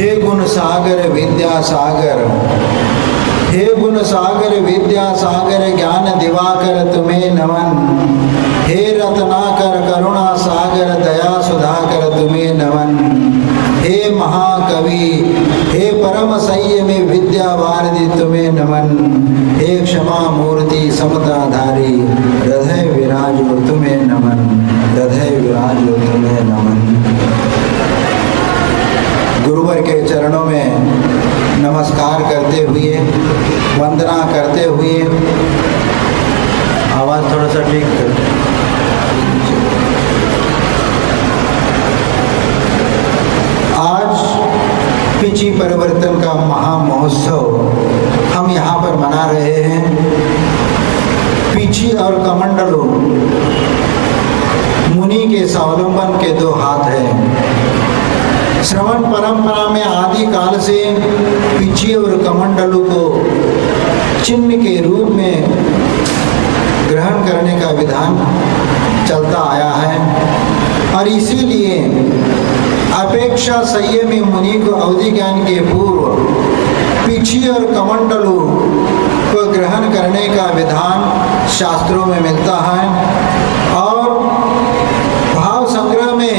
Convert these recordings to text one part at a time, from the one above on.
हे गुण सागर विद्या सागर, हे गुण सागर विद्या सागर ज्ञान दिवाकर तुम्हें नमन। हे रत्नाकर करुणा सागर दया सुधाकर तुम्हें नमन। हे महाकवि हे परम संयमी विद्या वारिधि तुम्हें नमन। हे क्षमा मूर्ति समताधारी हृदय विराजो तुम्हें नमन, हृदय विराजो तुम्हें नमन। गुरुवर के चरणों में नमस्कार करते हुए, वंदना करते हुए, आवाज थोड़ा सा ठीक कर। आज पिछी परिवर्तन का महामहोत्सव हम यहाँ पर मना रहे हैं। पिछी और कमंडलू मुनि के स्वावलंबन के दो हाथ हैं। श्रवण परंपरा में आदि काल से पिछी और कमंडलू को चिन्ह के रूप में ग्रहण करने का विधान चलता आया है और इसीलिए अपेक्षा संयमी मुनि को अवधि ज्ञान के पूर्व पिछी और कमंडलू को ग्रहण करने का विधान शास्त्रों में मिलता है। और भाव संग्रह में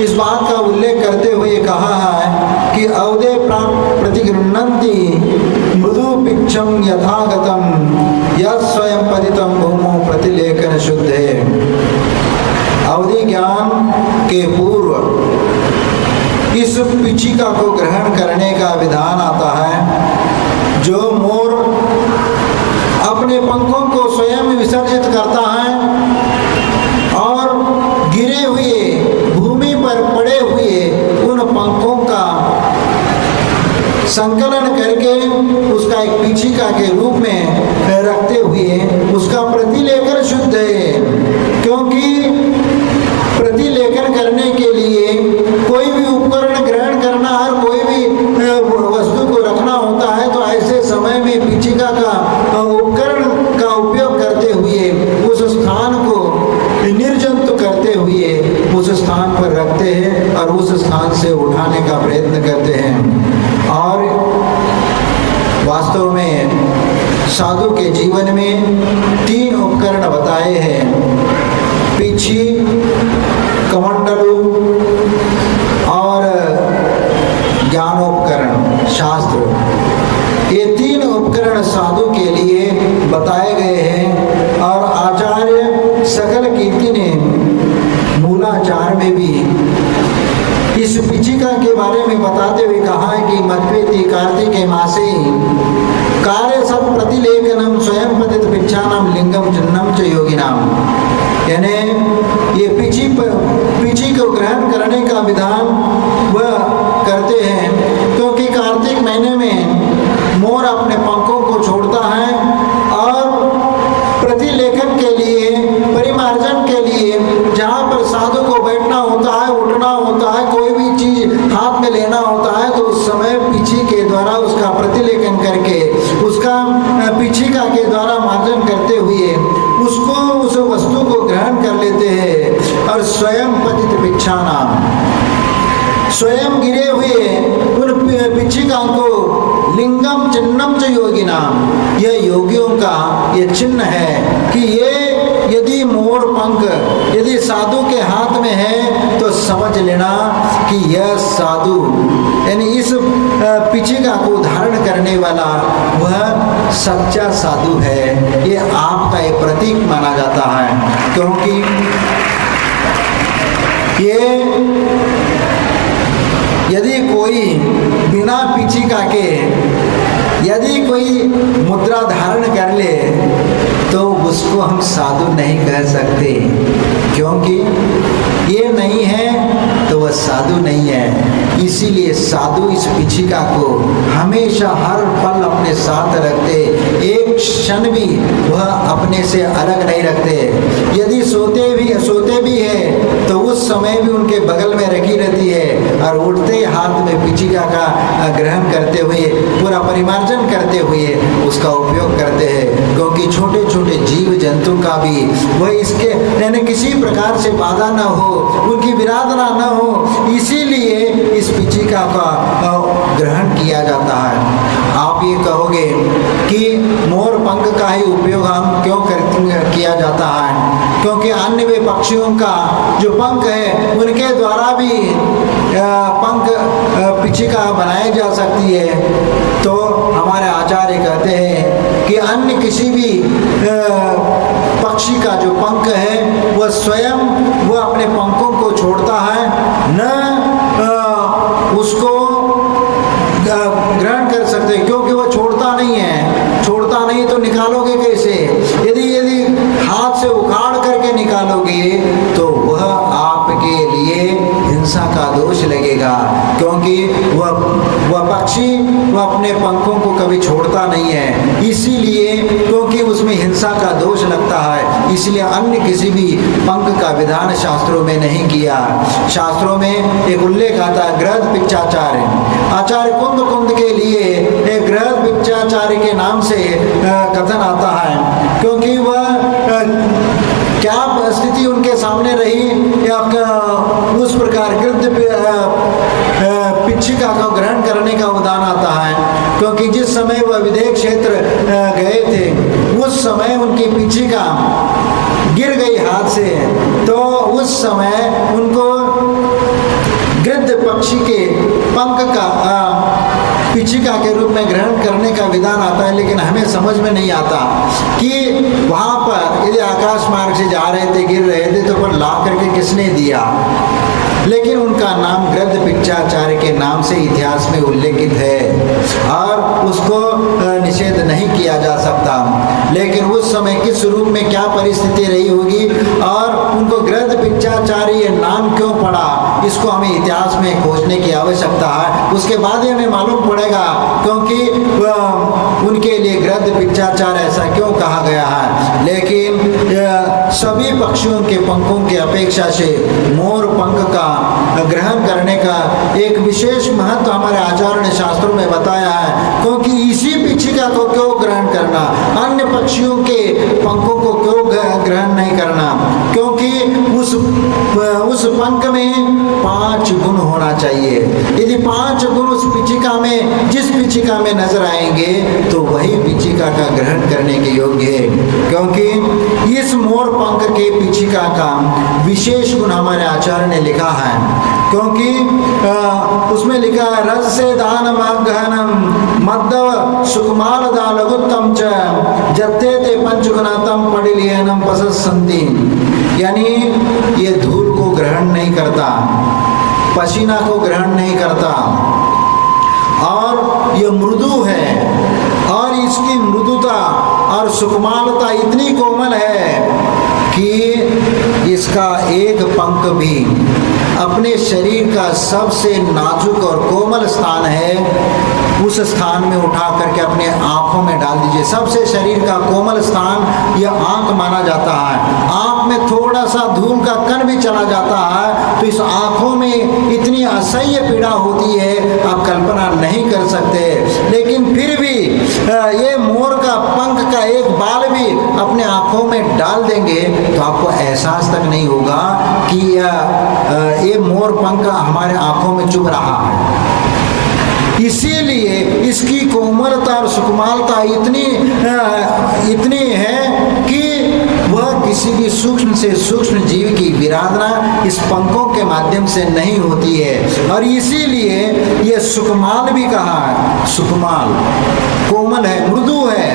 इस बात का उल्लेख करते हुए कहा है कि अवधे प्रतिगृह्णन्ति मृदु पिच्छम यथागतम यत् स्वयं पतितं भूमौ प्रतिलेखन शुद्धे। अवधि ज्ञान के पूर्व इस पिछिका को ग्रहण करने का विधान आता है। जो मोर अपने पंखों को स्वयं विसर्जित करता है और गिरे हुए भूमि पर पड़े हुए उन पंखों का संकलन करके उसका एक पिछिका के रूप में रखते हुए उसका प्रतिलेखन शुद्ध है। क्योंकि प्रतिलेखन करने के लिए कोई भी उपकरण ग्रहण करना और कोई भी वस्तु को रखना होता है, तो ऐसे समय में पिछिका का उपकरण का उपयोग करते हुए उस स्थान को निर्जंतु करते हुए उस स्थान पर रखते हैं और उस स्थान से उठाने का प्रयत्न करते हैं। और वास्तव में साधु के जीवन में तीन उपकरण बताए हैं, पिछी, कमंडलू और ज्ञानोपकरण शास्त्र। ये तीन उपकरण साधु के लिए बताए गए हैं। और आचार्य सकल कीर्ति ने मूलाचार में भी इस पिछिका के बारे में बताते हुए कहा है कि मत्वेति कार्तिके मासे कार्य सब प्रतिलेखनम स्वयं पतित पिच्छानम लिंगम चिन्नम च योगिनाम। यानी ये पिछी को ग्रहण करने का विधान वह करते हैं क्योंकि कार्तिक महीने में मोर अपने पंखों को छोड़ता है और प्रतिलेखन के लिए, परिमार्जन के लिए जहाँ पर साधु को बैठना होता है, उठना होता है, कोई भी चीज हाथ में लेना होता है, तो उस समय पिछी के द्वारा उसका प्रतिलेखन करके उसका पिछिका के द्वारा मार्जन करते हुए उसको उस वस्तु को ग्रहण कर लेते हैं। और स्वयं पतित पिच्छाना, स्वयं गिरे हुए उन पिछिका को लिंगम चिन्नम च योगिनाम, यह योगियों का ये चिन्ह है कि ये यदि मोर पंख यदि साधु के हाथ में है तो समझ लेना कि यह साधु, यानी इस पिछिका को धारण करने वाला वह सच्चा साधु है। ये आपका एक प्रतीक माना जाता है। क्योंकि ये यदि कोई बिना पिछिका के यदि कोई मुद्रा धारण कर ले तो उसको हम साधु नहीं कह सकते, क्योंकि ये नहीं है तो वह साधु नहीं है। इसीलिए साधु इस पिछिका को हमेशा हर पल अपने साथ रखते, एक क्षण भी वह अपने से अलग नहीं रखते। यदि सोते भी है तो उस समय भी उनके बगल में रखी रहती है और उठते ही हाथ में पिचिका का ग्रहण करते हुए, पूरा परिमार्जन करते हुए उसका उपयोग करते हैं, क्योंकि छोटे छोटे जीव जंतु का भी वह इसके यानी किसी प्रकार से बाधा न हो, उनकी विराधना न हो, इसीलिए इस पिचिका का ग्रहण किया जाता है। आप ये कहोगे कि मोर पंख का ही उपयोग हम क्यों किया जाता है? क्योंकि अन्य वे पक्षियों का जो पंख है उनके द्वारा भी पंख पिचिका बनाई जा सकती है। तो हमारे आचार्य कहते हैं कि अन्य किसी भी पक्षी का जो पंख है वह स्वयं वह अपने पंखों को छोड़ता है, न उसको ग्रहण कर सकते, क्योंकि वह छोड़ता नहीं है। छोड़ता नहीं तो निकालोगे कैसे? यदि हाथ से उखाड़ करके निकालोगे तो वह आपके लिए हिंसा का दोष लगेगा, क्योंकि वह पक्षी वह अपने पंखों को कभी छोड़ता नहीं है, इसीलिए क्योंकि उसमें हिंसा का दोष लगता है, इसलिए अन्य किसी भी पंख का विधान शास्त्रों में नहीं किया। शास्त्रों में एक उल्लेख आता है गृहस्थ पिच्चाचार्य, आचार्य कुंद के लिए एक गृहस्थ पिच्चाचार्य के नाम से कथन आता है, क्योंकि वह क्या स्थिति उनके सामने रही या उस प्रकार गृहस्थ पिच्छिका का ग्रहण करने का उदाहरण आता है, क्योंकि जिस समय वह विदेह क्षेत्र गए थे उस समय उनकी पिच्छिका गिर गई हाथ से, तो उस समय उनको गृहस्थ पक्षी के पंख का पिच्छिका के रूप में ग्रहण करने का विधान आता है। लेकिन हमें समझ में नहीं आता कि वहाँ पर यदि आकाश मार्ग से जा रहे थे, गिर रहे थे, तो पर ला करके किसने दिया? लेकिन उनका नाम गृहस्थ पिच्चाचार्य के नाम से इतिहास में उल्लेखित है और उसको निषेध नहीं किया जा सकता। लेकिन उस समय किस रूप में क्या परिस्थिति रही होगी और उनको गृहस्थ पिच्चाचार्य नाम क्यों पड़ा, इसको हमें इतिहास में खोजने की आवश्यकता है। उसके बाद ही हमें मालूम पड़ेगा क्योंकि उनके लिए गृहस्थ पिच्चाचार्य ऐसा क्यों कहा गया है। लेकिन सभी पक्षियों के पंखों की अपेक्षा से मोर पंख का ग्रहण करने का एक विशेष महत्व हमारे आचार्य ने शास्त्रों में बताया है, क्योंकि इसी पिच्छिका को क्यों ग्रहण करना, अन्य पक्षियों के पंखों को क्यों ग्रहण नहीं करना? क्योंकि उस पंख में 5 गुण होना चाहिए। यदि 5 गुण उस पिच्छिका में, जिस पिच्छिका में नजर आएंगे तो वही पिच्छिका का ग्रहण करने के योग्य है, क्योंकि इस मोर पंख के पिच्छिका का विशेष गुण हमारे आचार्य ने लिखा है, क्योंकि उसमें लिखा है रज से दानम गहनम मद्दव सुकुमाल दा लघुत्तम च जत्ते ते पंचगुणातम पडिलियनम पसंती, यानी ये धूल को ग्रहण नहीं करता, पसीना को ग्रहण नहीं करता और ये मृदु है और इसकी मृदुता और सुकुमालता इतनी कोमल है कि इसका एक पंख भी अपने शरीर का सबसे नाजुक और कोमल स्थान है, उस स्थान में उठा करके अपने आंखों में डाल दीजिए। सबसे शरीर का कोमल स्थान यह आंख माना जाता है। आंख में थोड़ा सा धूल का कण भी चला जाता है तो इस आंखों में इतनी असह्य पीड़ा होती है, आप कल्पना नहीं कर सकते। लेकिन फिर भी ये मोर का पंख का एक बाल भी अपने आंखों में डाल देंगे तो आपको एहसास तक नहीं होगा कि ये मोर पंख हमारे आंखों में चुभ रहा है। इसीलिए इसकी कोमलता और सुकुमालता इतनी है कि वह किसी भी सूक्ष्म से सूक्ष्म जीव की विराधना इस पंखों के माध्यम से नहीं होती है। और इसीलिए यह सुकुमाल भी कहा है, सुकुमाल कोमल है, मृदु है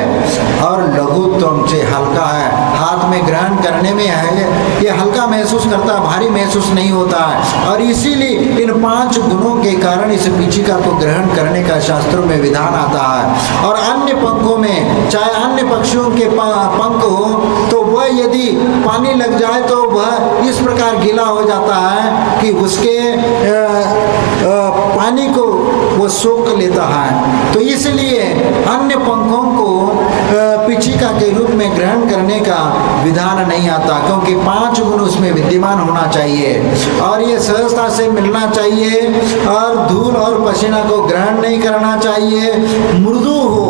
और लघुत्तम से हल्का है, हाथ में ग्रहण करने में है ये हल्का महसूस करता है, भारी महसूस नहीं होता है। और इसीलिए इन 5 गुणों के कारण इस पिच्छिका को ग्रहण करने का शास्त्रों में विधान आता है। और अन्य पंखों में, चाहे अन्य पक्षियों के पंख हो तो वह यदि पानी लग जाए तो वह इस प्रकार गीला हो जाता है कि उसके पानी को वो सोख लेता है। तो इसलिए अन्य पंखों को पिच्छिका के रूप में ग्रहण करने का विधान नहीं आता, क्योंकि 5 गुण उसमें विद्यमान होना चाहिए और ये सहजता से मिलना चाहिए और धूल और पसीना को ग्रहण नहीं करना चाहिए, मृदु हो,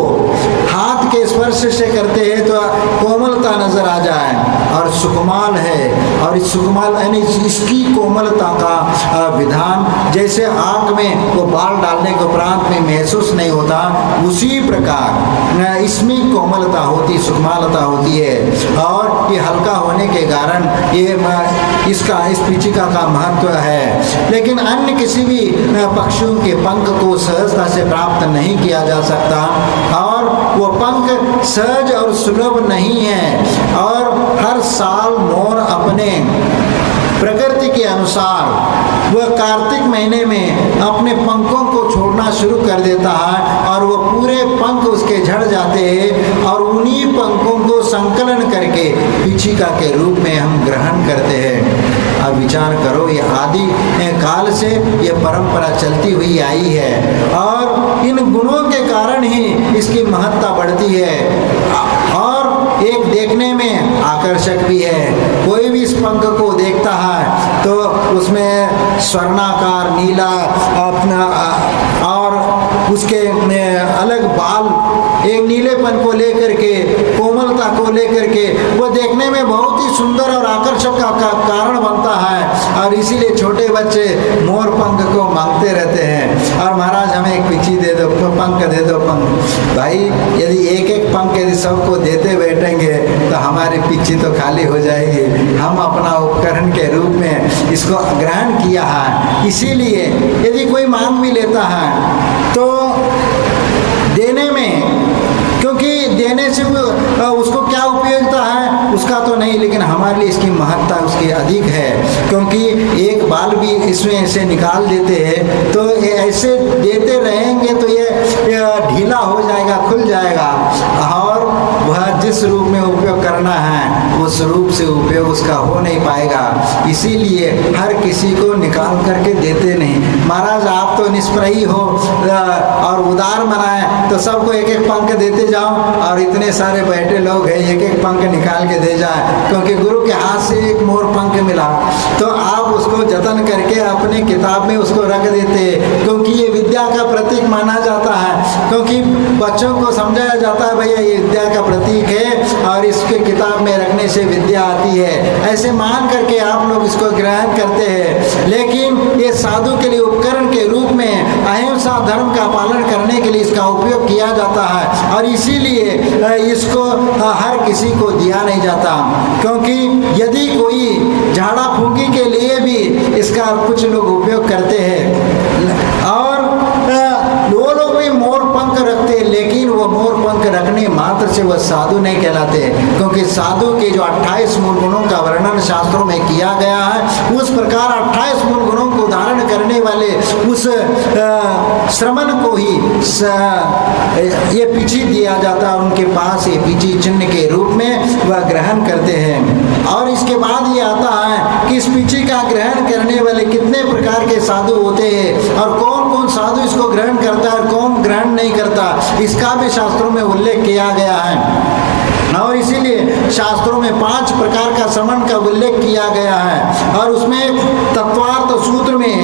हाथ के स्पर्श से करते हैं तो कोमलता नजर आ जाए और सुकुमाल है, और इस सुकुमाल यानी इसकी कोमलता का विधान जैसे आँख में वो बाल डालने के उपरांत में महसूस नहीं होता, उसी प्रकार इसमें कोमलता होती, सुकुमालता होती है और ये हल्का होने के कारण ये इस पिचिका का महत्व है। लेकिन अन्य किसी भी पक्षियों के पंख को सहजता से प्राप्त नहीं किया जा सकता और वो पंख सहज और सुलभ नहीं है और हर साल मोर अपने प्रकृति के अनुसार वह कार्तिक महीने में अपने पंखों को छोड़ना शुरू कर देता है और वो पूरे पंख उसके झड़ जाते हैं और उन्हीं पंखों को संकलन करके पिचिका के रूप में हम ग्रहण करते हैं। अब विचार करो, ये आदि काल से ये परंपरा चलती हुई आई है और इन गुणों के कारण ही इसकी महत्ता बढ़ती है और एक देखने में आकर्षक भी है। कोई भी इस पंख को देखता है तो उसमें स्वर्णाकार नीला अपना और उसके अलग बाल, एक नीलेपन को लेकर के, कोमलता को लेकर के वो देखने में बहुत ही सुंदर और आकर्षक का कारण बनता है और इसीलिए छोटे बच्चे मोर पंख को मांगते रहते हैं और महाराज हमें एक पिची दे दो, पंख दे दो पंख। भाई यदि एक एक पंख यदि सबको देते बैठेंगे तो हमारी पिची तो खाली हो जाएगी। हम अपना उपकरण के रूप में इसको ग्रहण किया है, इसीलिए यदि कोई मांग भी लेता है तो देने में, क्योंकि देने से उसको क्या उपयोगिता है उसका तो नहीं, लेकिन हमारे लिए इसकी महत्ता उसकी अधिक है, क्योंकि एक बाल भी इसमें से निकाल देते हैं तो ये ऐसे देते रहेंगे तो ये ढीला हो जाएगा, खुल जाएगा और वह जिस रूप में उपयोग करना है उस रूप से उपयोग उसका हो नहीं पाएगा। इसीलिए हर किसी को निकाल करके देते नहीं। महाराज आप तो निष्प्रही हो और उदार मनाए तो सबको एक एक पंख देते जाओ और इतने सारे बैठे लोग हैं एक एक पंख निकाल के दे जाए, क्योंकि गुरु के हाथ से एक मोर पंख मिला तो आप उसको जतन करके अपने किताब में उसको रख देते, क्योंकि ये विद्या का प्रतीक माना जाता है, क्योंकि बच्चों को समझाया जाता है भैया ये विद्या का प्रतीक है और इसके किताब में रखने से विद्या आती है, ऐसे मान करके आप लोग इसको ग्रहण करते हैं। लेकिन ये साधु के लिए उपकरण के रूप में अहिंसा धर्म का पालन करने के लिए इसका उपयोग किया जाता है और इसीलिए इसको हर किसी को दिया नहीं जाता, क्योंकि यदि कोई झाड़ा फूंकी के लिए भी इसका कुछ लोग उपयोग करते हैं और वो लोग भी मोर पंख रखते हैं, लेकिन वो मोर पंख रखने मात्र से वह साधु नहीं कहलाते, क्योंकि साधु के जो 28 मूल गुणों का वर्णन शास्त्रों में किया गया है उस प्रकार 28 मूल गुणों को धारण करने वाले उस श्रमण को ही ये पिची दिया जाता है, उनके पास ये पिची चिन्ह के रूप में वह ग्रहण करते हैं। और इसके बाद ये आता है कि इस पिची का ग्रहण करने वाले कितने प्रकार के साधु होते हैं और कौन कौन साधु इसको ग्रहण करता है और कौन ग्रहण नहीं करता, इसका भी शास्त्रों में उल्लेख किया गया है और इसीलिए शास्त्रों में 5 प्रकार का श्रवण का उल्लेख किया गया है और उसमें तत्वार्थ सूत्र में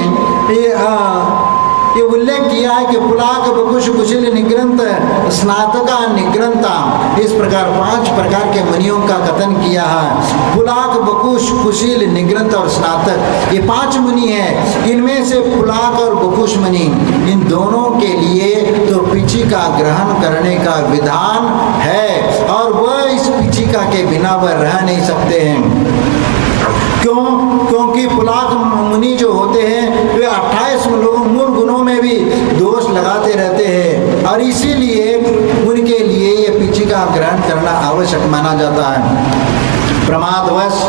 ये उल्लेख किया है कि पुलाक बकुश कुशिल निग्रंथ स्नातका निग्रंथा, इस प्रकार 5 प्रकार के मुनियों का कथन किया है। पुलाक बकुश कुशिल निग्रंथ और स्नातक ये 5 मुनि हैं, इनमें से पुलाक और बकुश मुनि इन दोनों के लिए तो पिची का ग्रहण करने का विधान है और वह इस पिचिका के बिना वह रह नहीं सकते हैं। क्यों? क्योंकि पुलाक मुनि जो होते हैं वे 28 मूल गुणों में भी दोष लगाते रहते हैं और इसीलिए उनके लिए ये पिची का ग्रहण करना आवश्यक माना जाता है। प्रमादवश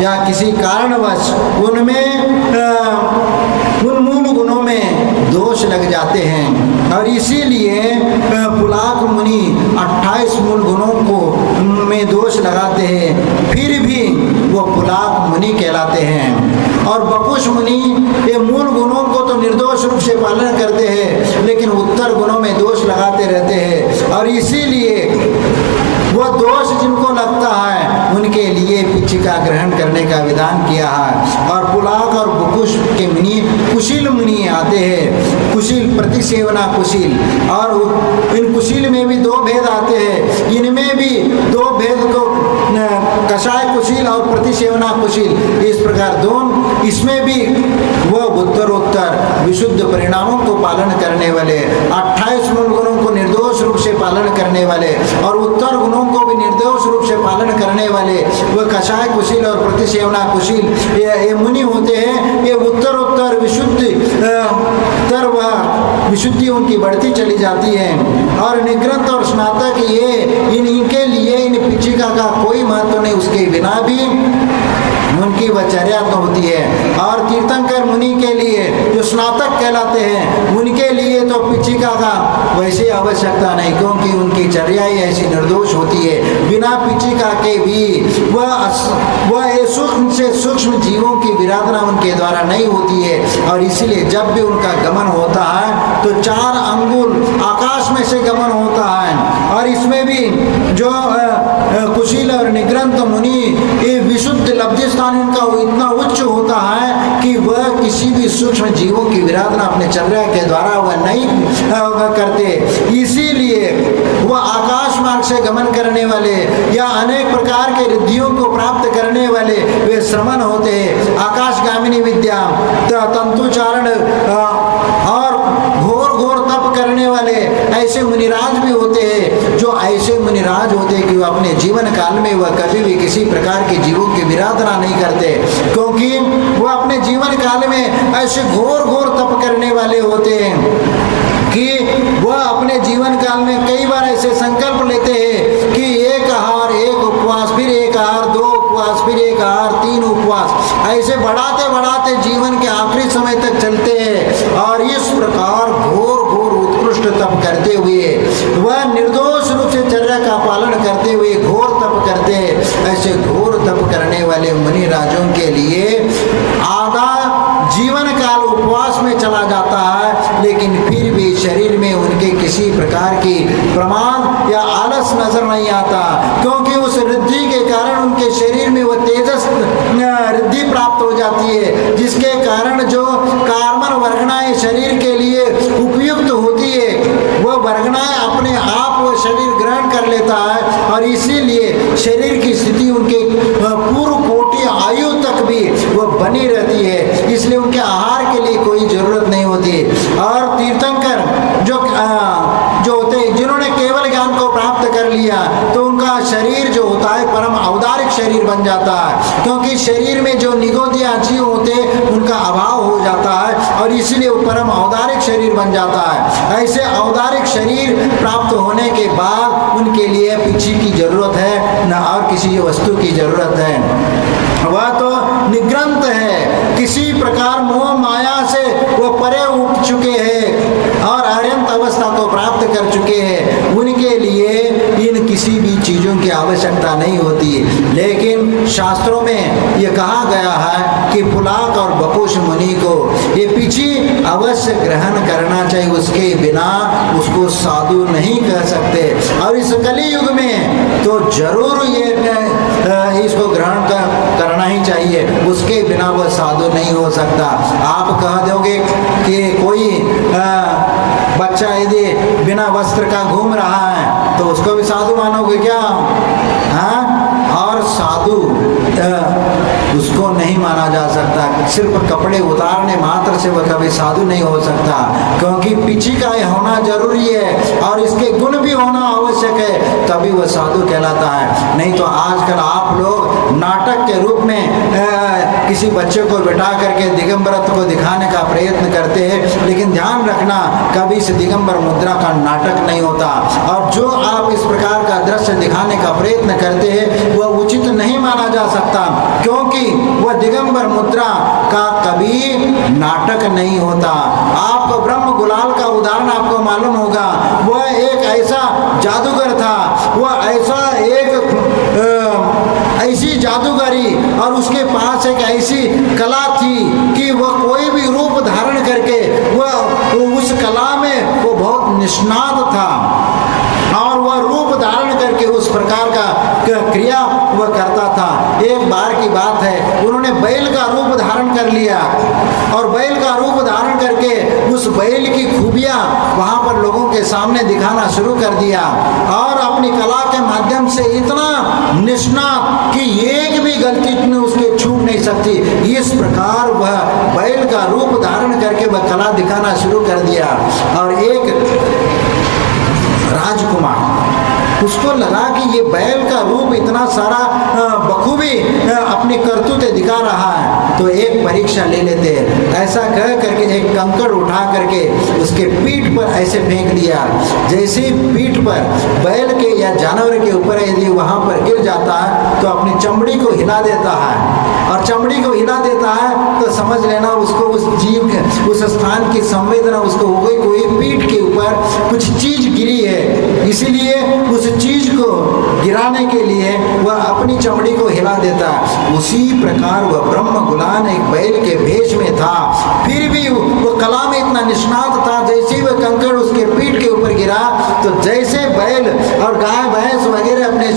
या किसी कारणवश उनमें उन मूल गुणों में दोष लग जाते हैं और इसीलिए पुलाक मुनि 28 मूल गुणों को में दोष लगाते हैं, फिर भी वो पुलाक मुनि कहलाते हैं। और बकुश मुनि ये मूल गुणों को तो निर्दोष रूप से पालन करते हैं, लेकिन उत्तर गुणों में दोष लगाते रहते हैं और इसीलिए वो वह दोष जिनको लगता है उनके लिए पिछिका ग्रहण करने का विधान किया है। और पुलाक और बुकुश के मुनि कुशील मुनि आते हैं, कुशील प्रतिसेवना कुशील, और इन कुशील में भी दो भेद आते हैं। इनमें भी दो भेद को कषाय कुशील और प्रतिसेवना कुशील, इस प्रकार दोनों, इसमें भी वह उत्तरोत्तर विशुद्ध परिणामों को पालन करने वाले, 28 मूल गुणों को निर्दोष रूप से पालन करने वाले और उत्तर गुणों को भी निर्दोष रूप से पालन करने वाले वह कषाय कुशील और प्रतिसेवना कुशील ये मुनि होते हैं। ये उत्तरोत्तर विशुद्धि उनकी बढ़ती चली जाती है। और निग्रंथ और स्नातक ये इनके लिए इन पिछिका का कोई महत्व नहीं, उसके बिना भी उनकी वचर्या तो होती है। और तीर्थंकर मुनि के लिए जो स्नातक कहलाते हैं उनके लिए तो पिछिका का वैसे आवश्यकता नहीं, क्योंकि उनकी चर्या ही ऐसी निर्दोष होती है। बिना पिछिका के भी वह सूक्ष्म से सूक्ष्म जीवों की विराधना उनके द्वारा नहीं होती है। और इसीलिए जब भी उनका गमन होता है तो 4 अंगुल आकाश में से गमन होता है। और इसमें भी जो कुशील और निग्रंथ मुनि ये विशुद्ध लब्धि स्थान इनका इतना उच्च होता है कि वह किसी भी सूक्ष्म जीवों की विराधना अपने चर्या के द्वारा वह नहीं करते। इसीलिए वह आकाश मार्ग से गमन करने वाले या अनेक प्रकार के रिद्धियों को प्राप्त करने वाले वे श्रमण होते हैं। आकाशगामिनी विद्या, तंतुचारण और घोर घोर तप करने वाले ऐसे मुनिराज भी होते हैं। जो ऐसे मुनिराज होते हैं कि वह अपने जीवन काल में वह कभी भी किसी प्रकार के जीवों की विराधना नहीं करते, क्योंकि वह अपने जीवन काल में ऐसे घोर घोर तप करने वाले होते हैं कि वह अपने जीवन काल में कई बार ऐसे संकल्प लेते हैं कि एक आहार, एक उपवास, फिर एक आहार, 2 उपवास, फिर एक आहार, 3 उपवास, ऐसे बढ़ाते बढ़ाते जीवन के आखिरी समय तक चलते हैं। और इस प्रकार घोर घोर उत्कृष्ट तप करते हुए वह निर्दोष रूप से चर्या का पालन करते हुए घोर तप करते हैं। ऐसे घोर तप करने वाले मुनि राजों के लिए आधा जीवन काल उपवास में चला जाता है, लेकिन फिर भी शरीर में उनके किसी प्रकार की प्रमाद या आलस नजर नहीं आता, क्योंकि उस रिद्धि के कारण उनके शरीर में वह तेजस रिद्धि प्राप्त हो जाती है, जिसके कारण जो कार्बन वर्गनाएं शरीर के लिए उपयुक्त होती है वह वर्गनाएं अपने आप वो शरीर ग्रहण कर लेता है। और इसीलिए शरीर की स्थिति उनके पूर्व कोटि आयु तक भी वह बनी रहती है, इसलिए उनके आहार के लिए कोई जरूरत नहीं होती। और तीर्थंकर जो होते हैं जिन्होंने केवल ज्ञान को प्राप्त कर लिया तो उनका शरीर जो होता है परम औदारिक शरीर बन जाता है, क्योंकि शरीर में जो निगोदिया जीव होते हैं उनका अभाव हो जाता है और इसलिए वो परम औदारिक शरीर बन जाता है। ऐसे औदारिक शरीर प्राप्त होने के बाद उनके लिए पीछे की जरूरत है न और किसी वस्तु की जरूरत है। वह तो निग्रंथ है, किसी प्रकार मोह माया से वो परे उठ चुके हैं और अनंत अवस्था को प्राप्त कर चुके हैं। उनके लिए इन किसी भी चीजों की आवश्यकता नहीं होती। लेकिन शास्त्रों में ये कहा गया है कि पुलाक और बकुश मुनि को ये पीछे अवश्य ग्रहण करना चाहिए, उसके बिना उसको साधु नहीं कह सकते। और इस कली युग में तो जरूर ये इसको ग्रहण करना ही चाहिए, उसके बिना वह साधु नहीं हो सकता। आप कह दोगे कि कोई बच्चा यदि बिना वस्त्र का घूम रहा है तो उसको भी साधु मानोगे क्या? हाँ, और साधु उसको नहीं माना जा सकता। सिर्फ कपड़े उतारने मात्र से वह कभी साधु नहीं हो सकता, क्योंकि पीछे का होना जरूरी है और इसके गुण भी होना आवश्यक है, तभी वह साधु कहलाता है। नहीं तो आजकल आप लोग नाटक के रूप में किसी बच्चे को बिठा करके दिगंबरत्व को दिखाने का प्रयत्न करते हैं, लेकिन ध्यान रखना कभी इस दिगंबर मुद्रा का नाटक नहीं होता। और जो आप इस प्रकार का दृश्य दिखाने का प्रयत्न करते हैं वह उचित नहीं माना जा सकता, क्योंकि वह दिगंबर मुद्रा का कभी नाटक नहीं होता। आपको ब्रह्म गुलाल का उदाहरण आपको मालूम होगा, वह एक ऐसा जादूगर था, वह ऐसा एक ऐसी जादूगरी और उसके पास एक ऐसी कला थी कि वह कोई भी रूप धारण करके वह उस कला में वो बहुत निष्णात था और वह रूप धारण करके उस प्रकार का था। एक बार की बात है, उन्होंने बैल का रूप धारण कर लिया और बैल का रूप धारण करके उस बैल की खूबियां वहां पर लोगों के सामने दिखाना शुरू कर दिया और अपनी कला के माध्यम से इतना निष्णात कि एक भी गलती में उसके छूट नहीं सकती। इस प्रकार वह बैल का रूप धारण करके वह कला दिखाना शुरू कर दिया। और एक राजकुमार, उसको लगा कि ये बैल का रूप इतना सारा बखूबी अपनी करतूतें दिखा रहा है, तो एक परीक्षा ले लेते हैं। ऐसा कह करके एक कंकड़ उठा करके उसके पीठ पर ऐसे फेंक दिया। जैसे ही पीठ पर बैल के या जानवर के ऊपर यदि वहां पर गिर जाता है तो अपनी चमड़ी को हिला देता है, और चमड़ी को हिला देता है तो समझ लेना उसको उस जीव के उस स्थान की संवेदना उसको हो गई, कोई पीठ के ऊपर कुछ चीज गिरी है, इसलिए उस चीज को गिराने के लिए वह अपनी चमड़ी को हिला देता है। उसी प्रकार वह ब्रह्म गुलान एक बैल के भेष में था, फिर भी वो कला में इतना निष्णात था। जैसे वह कंकड़ उसके पीठ के ऊपर गिरा तो जैसे बैल और गाय भैंस वगैरह अपने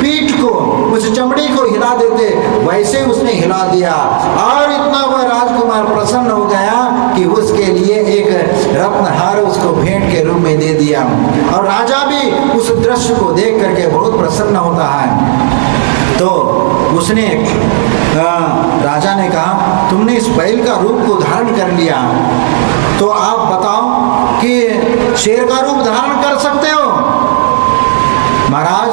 पीठ को उस चमड़ी को हिला देते वैसे उसने हिला दिया, और इतना वह राजकुमार प्रसन्न हो गया कि उसके लिए एक रत्नहार उसको भेंट के रूप में दे दिया। और राजा भी उस दृश्य को देख करके बहुत प्रसन्न होता है। तो उसने राजा ने कहा, तुमने इस बैल का रूप को धारण कर लिया, तो आप बताओ कि शेर का रूप धारण कर सकते हो? महाराज,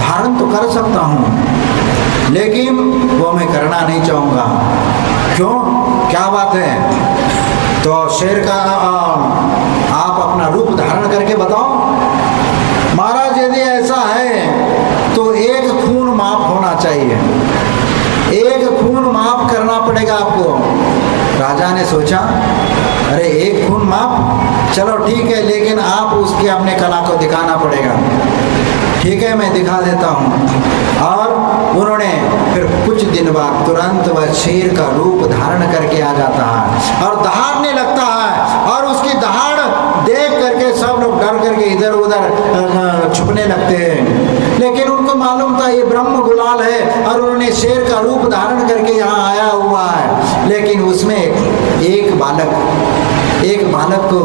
धारण तो कर सकता हूं, लेकिन वो मैं करना नहीं चाहूंगा। क्यों, क्या बात है? तो शेर का आप अपना रूप धारण करके बताओ। महाराज, यदि ऐसा है तो एक खून माफ होना चाहिए, एक खून माफ करना पड़ेगा आपको। राजा ने सोचा, अरे एक खून माफ, चलो ठीक है, लेकिन आप उसके अपने कला को दिखाना पड़ेगा। ठीक है, मैं दिखा देता हूँ। और उन्होंने फिर कुछ दिन बाद तुरंत वह शेर का रूप धारण करके आ जाता है और दहाड़ने लगता है, और उसकी दहाड़ देख करके सब लोग डर करके इधर उधर छुपने लगते हैं। लेकिन उनको मालूम था ये ब्रह्म गुलाल है और उन्होंने शेर का रूप धारण करके यहाँ आया हुआ है। लेकिन उसमें एक बालक को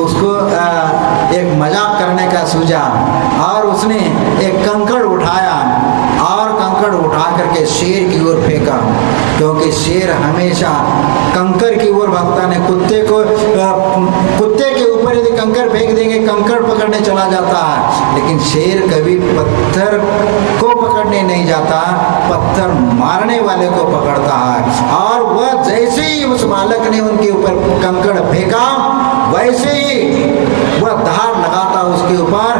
उसको एक मजाक करने का सूझा, और उसने एक कंकड़ उठाया और कंकड़ उठा करके शेर की ओर फेंका, क्योंकि शेर हमेशा कंकड़ की ओर भागता है। कुत्ते के ऊपर यदि कंकड़ फेंक देंगे, कंकड़ पकड़ने चला जाता है, लेकिन शेर कभी पत्थर को पकड़ने नहीं जाता, पत्थर मारने वाले को पकड़ता है। और वह जैसे ही उस बालक ने उनके ऊपर कंकड़ फेंका, वैसे ही वह दहाड़ लगाता उसके ऊपर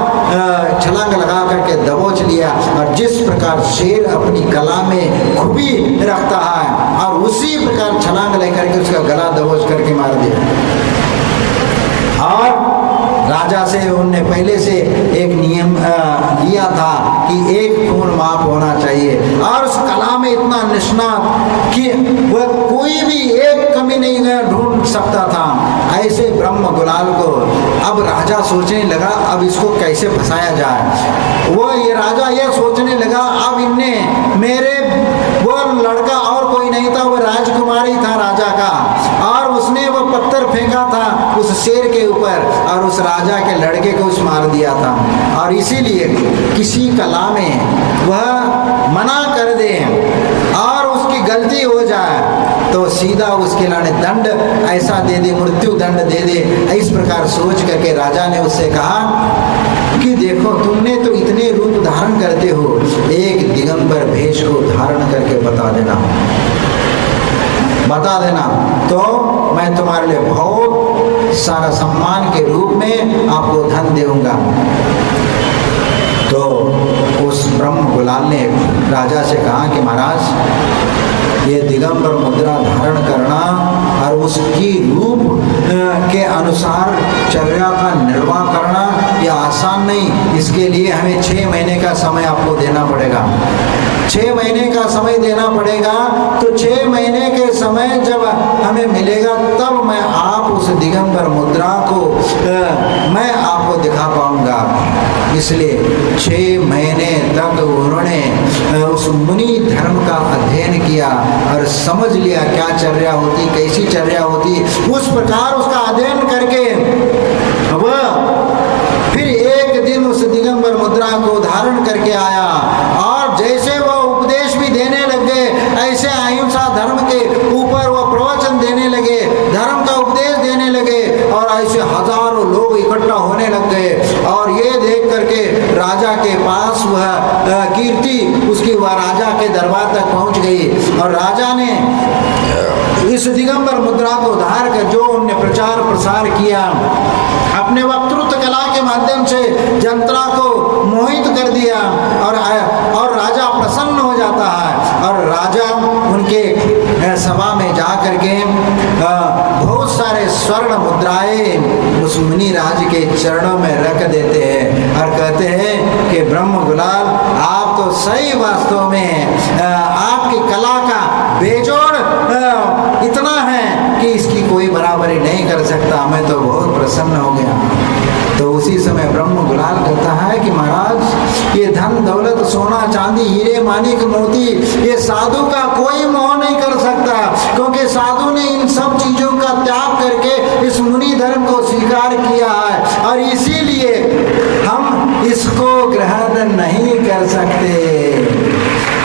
छलांग लगा करके दबोच लिया। और जिस प्रकार शेर अपनी कला में खूबी रखता है, और उसी प्रकार छलांग लेकर के उसका गला दबोच करके मार दिया। और राजा से उनने पहले से एक नियम लिया था कि एक खून माफ होना चाहिए, और उस कला में इतना निष्णात कि वह कोई भी एक कमी नहीं ढूंढ सकता था। ऐसे ब्रह्म गुलाल को अब राजा सोचने लगा, अब इसको कैसे फंसाया जाए। वो ये राजा ये सोचने लगा, अब इनने मेरे वो लड़का और कोई नहीं था, वो राजकुमारी था राजा का, और उसने वो पत्थर फेंका था उस शेर के ऊपर और उस राजा के लड़के को उस मार दिया था। और इसीलिए किसी कला में वह मना कर दे और उसकी गलती हो जाए तो सीधा उसके लाने दंड ऐसा दे दे, मृत्यु दंड दे दे। इस प्रकार सोच करके राजा ने उससे कहा कि देखो, तुमने तो इतने रूप धारण करते हो, एक दिगंबर भेष को धारण करके बता देना, तो मैं तुम्हारे लिए बहुत सारा सम्मान के रूप में आपको धन दूंगा। तो उस ब्रह्म गुलाल ने राजा से कहा कि महाराज, ये दिगंबर मुद्रा धारण करना और उसकी रूप के अनुसार चर्या का निर्वाह करना यह आसान नहीं। इसके लिए हमें 6 महीने का समय आपको देना पड़ेगा। 6 महीने का समय देना पड़ेगा। तो 6 महीने के समय जब हमें मिलेगा तब मैं आप उस दिगंबर मुद्रा को मैं आपको दिखा पाऊंगा। इसलिए 6 महीने तक उन्होंने उस मुनि धर्म का अध्ययन किया और समझ लिया क्या चर्या होती, कैसी चर्या होती, उस प्रकार उसका अध्ययन करके वह फिर एक दिन उस दिगंबर मुद्रा को धारण करके आया और जैसे वह उपदेश भी देने लगे, ऐसे अहिंसा धर्म के ऊपर वह प्रवचन देने लगे, धर्म का उपदेश देने लगे और ऐसे हजारों लोग इकट्ठा होने लग गए। और ये देख करके राजा के पास वह कीर्ति उसकी वह राजा के दरबार तक पहुंच गई और राजा ने इस दिगंबर मुद्रा को धार कर जो उन्होंने प्रचार प्रसार किया, अपने वक्तृत्व कला के माध्यम से जनता को मोहित कर दिया और राजा प्रसन्न हो जाता है और राजा उनके सभा में जा करके बहुत सारे स्वर्ण मुद्राएं उस मुनि राज के चरणों में रख देते हैं और कहते हैं कि ब्रह्म गुलाल आप तो सही वास्तव में आपकी कला का बेजोड़ इतना है कि इसकी कोई बराबरी नहीं कर सकता, मैं तो बहुत प्रसन्न हो गया। तो उसी समय ब्रह्म गुलाल कहता है कि महाराज ये धन दौलत सोना चांदी हीरे मानिक मोती ये साधु का कोई मोह नहीं कर सकता, क्योंकि साधु ने इन सब चीजों का त्याग करके इस मुनि धर्म को स्वीकार किया है और इसीलिए हम इसको ग्रहण नहीं कर सकते।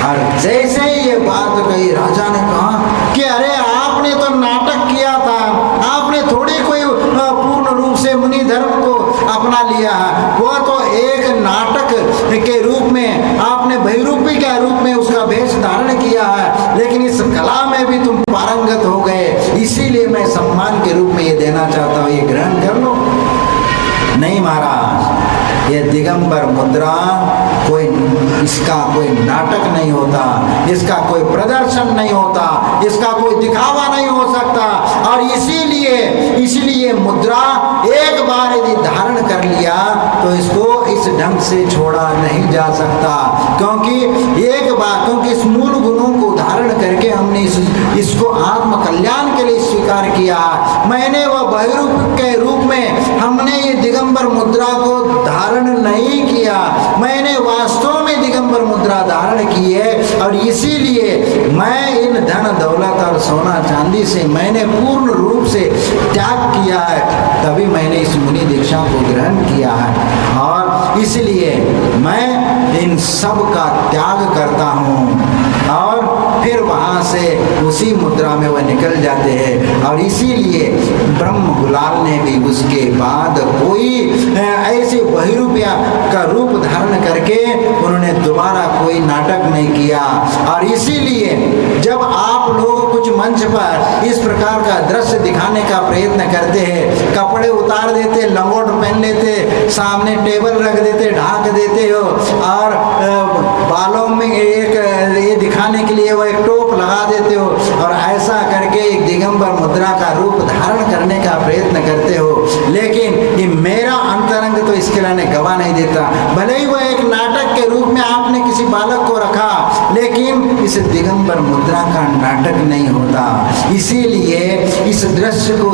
और जैसे ही ये बात कही राजा ने कहा कि अरे आपने तो नाटक किया था, आपने थोड़ी कोई पूर्ण रूप से मुनि धर्म को अपना लिया है, वो तो एक नाटक के रूप में आपने बहिरूपी के रूप में उसका भेष धारण किया है, लेकिन इस कला में भी तुम पारंगत हो गए, इसीलिए मैं सम्मान के रूप में ये देना चाहता हूँ, ये ग्रहण कर लो। नहीं महाराज, ये दिगंबर मुद्रा इसका कोई नाटक नहीं होता, इसका कोई प्रदर्शन नहीं होता, इसका कोई दिखावा नहीं हो सकता और इसीलिए मुद्रा एक बार यदि धारण कर लिया तो इसको इस ढंग से छोड़ा नहीं जा सकता, क्योंकि इस मूल गुणों को धारण करके हमने इसको आत्म कल्याण के लिए स्वीकार किया। मैंने वह बहिरूप के रूप में हमने ये दिगंबर मुद्रा को धारण नहीं किया, मैंने वास्तव में दिगंबर मुद्रा धारण की है और इसीलिए मैं इन धन दौलत और सोना चांदी से मैंने पूर्ण रूप से त्याग किया है, तभी मैंने इस मुनि दीक्षा को ग्रहण किया है और इसलिए मैं इन सब का त्याग करता हूँ। और फिर वहाँ से उसी मुद्रा में वह निकल जाते हैं और इसीलिए ब्रह्म गुलाल ने भी उसके बाद कोई ऐसे बहिरूपिया का रूप धारण करके उन्होंने दोबारा कोई नाटक नहीं किया। और इसीलिए जब आप लोग कुछ मंच पर इस प्रकार का दृश्य दिखाने का प्रयत्न करते हैं, कपड़े उतार देते, लंगोट पहन लेते, सामने टेबल रख देते, ढाक देते हो और बालों में ये दिखाने के लिए वो एक टोप लगा देते हो और ऐसा करके एक दिगंबर मुद्रा का रूप धारण करने का प्रयत्न करते हो, लेकिन ये मेरा अंतरंग तो इसके लिए गवाह नहीं देता। भले ही वो एक नाटक के रूप में आपने किसी बालक को रखा, लेकिन इस दिगंबर मुद्रा का नाटक नहीं होता। इसीलिए इस दृश्य को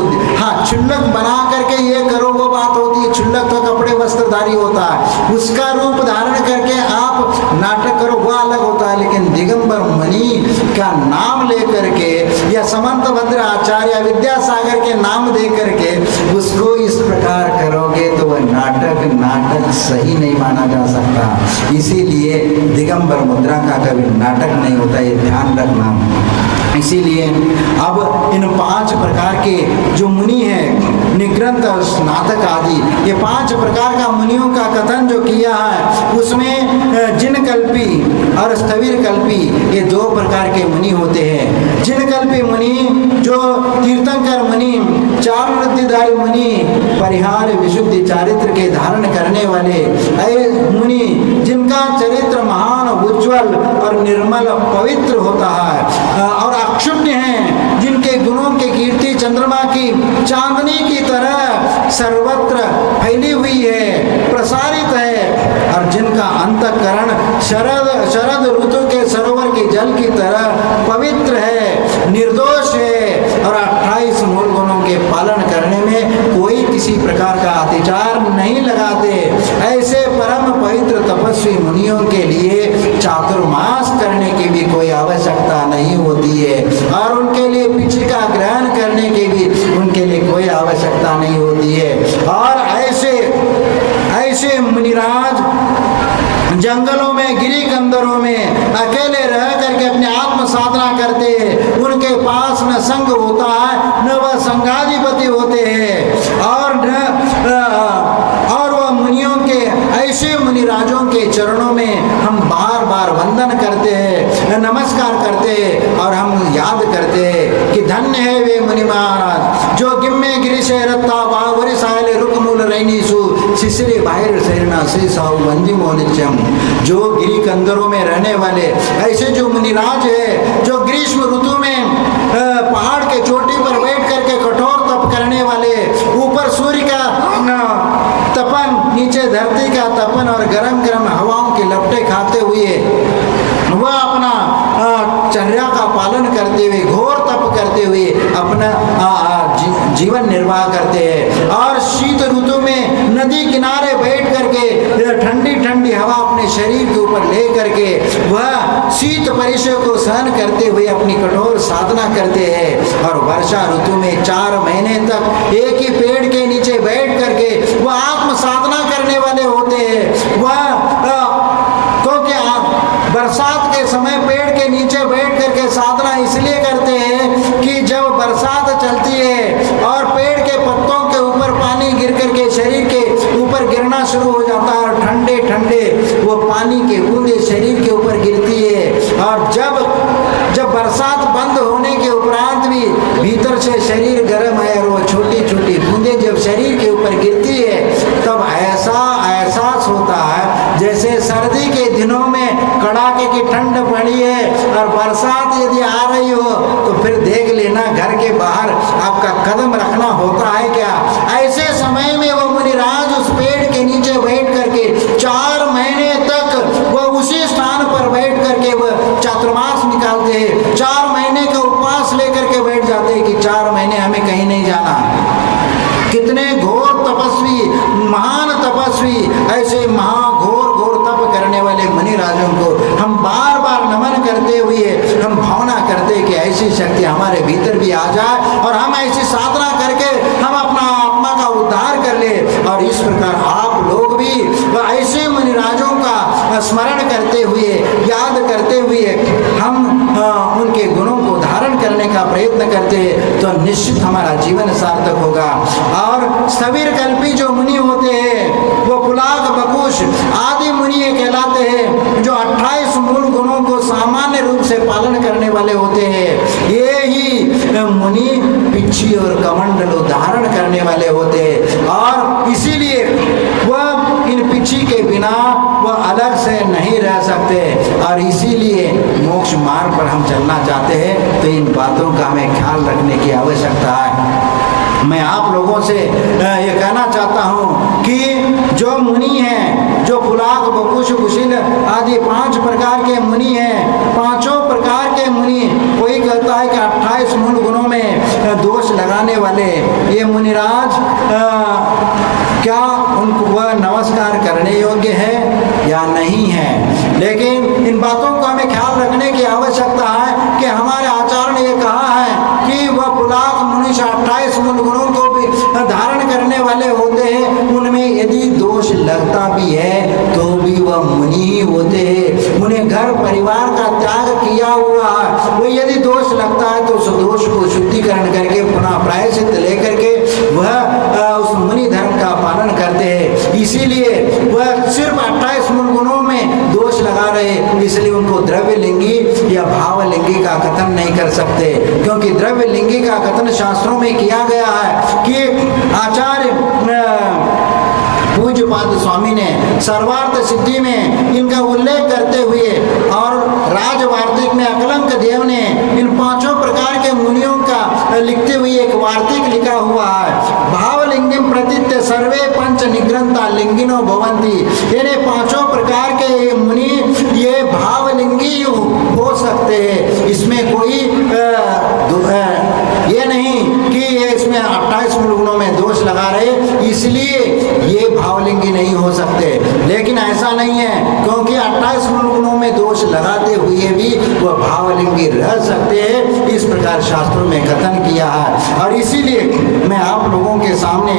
क्षुल्लक बना करके ये करो वो बात होती है, क्षुल्लक तो कपड़े वस्त्रधारी होता है, उसका रूप धारण करके आप नाटक करो वो अलग होता है, लेकिन दिगंबर मुनि का नाम लेकर के या समंत भद्र आचार्य विद्यासागर के नाम दे करके उसको इस प्रकार करोगे तो वह नाटक सही नहीं माना जा सकता। इसीलिए दिगंबर मुद्रा का कभी नाटक नहीं होता, ये ध्यान रखना। इसीलिए अब इन 5 प्रकार के जो मुनि हैं, निकृंत और स्नातक आदि, ये 5 प्रकार का मुनियों का कथन जो किया है उसमें जिन कल्पी और स्थविर कल्पी ये 2 प्रकार के मुनि होते हैं। जिन कल्पी मुनि जो तीर्थंकर मुनि, चार वृत्तिधारी मुनि, परिहार विशुद्धि चारित्र के धारण करने वाले मुनि जिनका चरित्र महान उज्ज्वल और निर्मल पवित्र होता है और अक्षुण्य हैं, जिनके गुणों की कीर्ति चंद्रमा की चांदनी की तरह सर्वत्र फैली हुई है, प्रसारित है और जिनका अंतःकरण शरद ऋतु के सरोवर के जल की तरह पवित्र है, निर्दोष है और 28 मूल गुणों के पालन करने में कोई किसी प्रकार का अत्याचार नहीं लगाते। ऐसे परम पवित्र तपस्वी मुनियों के लिए चातुर्मास करने करते हैं, नमस्कार करते हैं और हम याद करते हैं कि धन्य है वे मुनि महाराज जो गिम्मे गिरी से रत्ता बावरी साले रुक मूल रहनी सु शिशिरे बाहर शरीना से साहु बंदी मोनिचम, जो गिरी कंदरों में रहने वाले ऐसे जो मुनिराज है, जो ग्रीष्म ऋतु में पहाड़ के चोटी पर बैठ करके कठोर तप करने वाले, ऊपर सूर्य का तपन, नीचे धरती का तपन और गरम गरम हवाओं की लपटें खाते हुए वह अपना चर्या का पालन करते हुए, घोर तप करते हुए अपना जीवन निर्वाह करते हैं। और शीत ऋतु में नदी किनारे बैठ करके ठंडी ठंडी हवा अपने शरीर के ऊपर ले करके वह शीत परिचय को सहन करते हुए अपनी कठोर साधना करते हैं। और वर्षा ऋतु में 4 महीने तक एक ही पेड़ के नीचे बैठ करके वह आत्म साधना करने वाले होते हैं। वह क्योंकि बरसात के समय पेड़ के नीचे बैठ करके साधना इसलिए करते हैं कि जब बरसात चलती है और पेड़ के पत्तों के ऊपर पानी गिर करके शरीर के ऊपर गिरना शुरू हो जाता है और ठंडे ठंडे वो पानी के बूंदे शरीर के ऊपर गिरती है। और जब बरसात बंद होने के उपरांत भी भीतर से शरीर गर्म है और वो छोटी छोटी बूंदे जब शरीर के ऊपर गिरती है तब ऐसा एहसास होता है जैसे सर्दी के दिनों में कड़ाके की ठंड पड़ी है और बरसात यदि आ रही हो तो फिर देख लेना घर के बाहर आपका कदम रखना होता है क्या। ऐसे समय में वो मुनिराज उस पेड़ के नीचे बैठ करके 4 महीने तक वह उसी स्थान पर बैठ करके वह चातुर्मास निकालते हैं। 4 महीने का उपवास लेकर के बैठ जाते हैं कि 4 महीने हमें कहीं नहीं जाना। कितने घोर तपस्वी, महान तपस्वी, ऐसे महाघोर घोर तप करने वाले मुनि राजों को हम बार बार नमन करते हुए हम भावना करते कि ऐसी शक्ति हमारे भीतर भी आ जाए और हम ऐसी साधना करके हम अपना आत्मा का उद्धार कर ले। और इस प्रकार आप लोग भी ऐसे मुनि राजों का स्मरण करते हुए, याद करते हुए हम उनके गुणों को धारण करने का प्रयत्न करते हैं तो निश्चित हमारा जीवन सार्थक होगा। और स्थविर कल्पी जो मुनि होते हैं वो पुलाक बकुश आदि मुनि कहलाते हैं, जो 28 मूल गुणों को सामान्य रूप से पालन करने वाले होते हैं। ये ही मुनि पिछी और कमंडल धारण करने वाले होते हैं और इसीलिए वह इन पिछी के बिना वह अलग से नहीं रह सकते। और इसीलिए मोक्ष मार्ग पर हम चलना चाहते हैं तो इन बातों का हमें ख्याल रखने की आवश्यकता है। मैं आप लोगों से ये कहना चाहता हूँ कि जो मुनि हैं, जो पुलाक बकुश कुशिल आदि 5 प्रकार के मुनि हैं, 5 प्रकार के मुनि, कोई कहता है कि 28 मूल गुणों में दोष लगाने वाले ये मुनिराज क्या उनको वह नमस्कार करने योग्य है या नहीं है। लेकिन इन बातों को हमें ख्याल रखने की आवश्यकता है कि हमारे आचार्य ने ये कहा है कि वह पुलाक मुनि 28 मूल गुणों को भी धारण करने वाले होते हैं। उनमें यदि दोष लगता भी है तो भी वह मुनि ही होते हैं। उन्हें घर परिवार का त्याग किया हुआ है, वो यदि दोष लगता है तो उस दोष को शुद्धिकरण करके पुनः प्रायश्चित लेकर के वह उस मुनि धर्म का पालन करते हैं। इसीलिए वह सिर्फ 28 मूल गुणों में दोष लगा रहे, इसलिए उनको द्रव्य लिंगी या भाव लिंगी का कथन नहीं कर सकते, क्योंकि द्रव्य लिंगी का कथन शास्त्रों में किया गया है कि आचार्य पूज्यपाद स्वामी ने सर्वार्थ सिद्धि में इनका उल्लेख करते हुए और राजवार्तिक में अकलंक देव ने इन 5 प्रकार के मुनियों का लिखते हुए एक वार्तिक लिखा हुआ है। भावलिंगम प्रतित्य सर्वे पंच निग्रंथा लिंगिनो भवंती। यानी 5 प्रकार के मुनि ये भावलिंगी हो सकते हैं। इसमें कोई ये नहीं कि ये इसमें 28 मूल गुणों में दोष लगा रहे इसलिए ये भावलिंगी नहीं हो सकते। लेकिन ऐसा नहीं है, क्योंकि 28 मूल गुणों में दोष लगाते हुए भी वह भावलिंगी रह सकते हैं। इस प्रकार शास्त्रों में कथन किया है। और इसीलिए मैं आप लोगों के सामने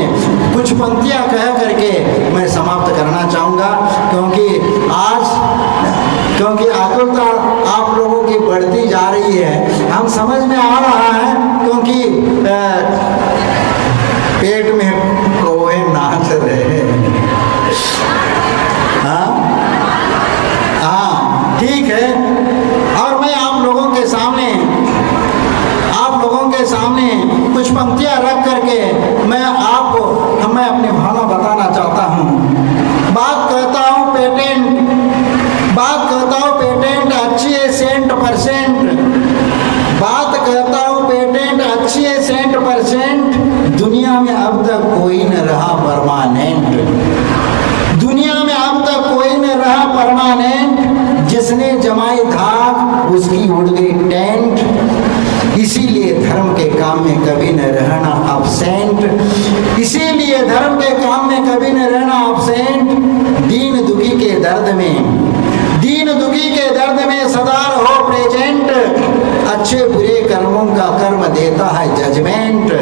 कुछ पंक्तियां कह करके मैं समाप्त करना चाहूँगा, क्योंकि आकुलता आप लोगों की बढ़ती जा रही है। हम समझ में आ रहा है क्योंकि पेट में कोए नाच रहे। हाँ ठीक है, उसकी उड़ गई टेंट। इसीलिए धर्म के काम में कभी न रहना अब्सेंट, इसीलिए धर्म के काम में कभी न रहना अब्सेंट। दीन दुखी के दर्द में, दीन दुखी के दर्द में सदा रहो प्रेजेंट। अच्छे बुरे कर्मों का कर्म देता है जजमेंट,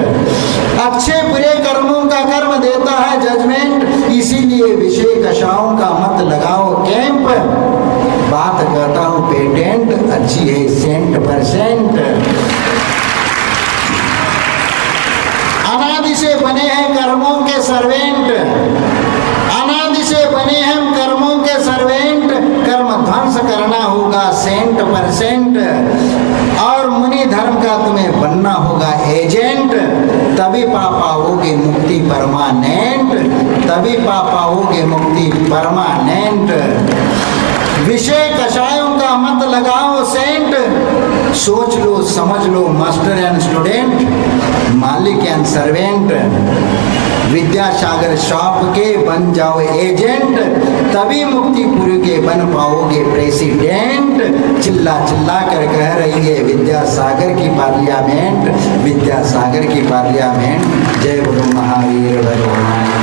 अच्छे बुरे कर्मों का कर्म देता है जजमेंट। इसीलिए विषय कषायों का मत लगाओ कैंप। बात कहता हूं पेटेंट, अच्छी है %%। अनादि से बने हैं कर्मों के सर्वेंट, अनादि से बने हैं कर्मों के सर्वेंट। कर्म ध्वंस करना होगा %% और मुनि धर्म का तुम्हें बनना होगा एजेंट। तभी पा पाओगे मुक्ति परमानेंट, तभी पा पाओगे मुक्ति परमानेंट। विषय कषायों का मत लगाओ सेंट। सोच लो समझ लो मास्टर एंड स्टूडेंट, मालिक एंड सर्वेंट। विद्यासागर शॉप के बन जाओ एजेंट, तभी मुक्तिपुरी के बन पाओगे प्रेसिडेंट। चिल्ला चिल्ला कर कह रही है विद्यासागर की पार्लियामेंट, विद्यासागर की पार्लियामेंट। जय बोलो महावीर भगवान।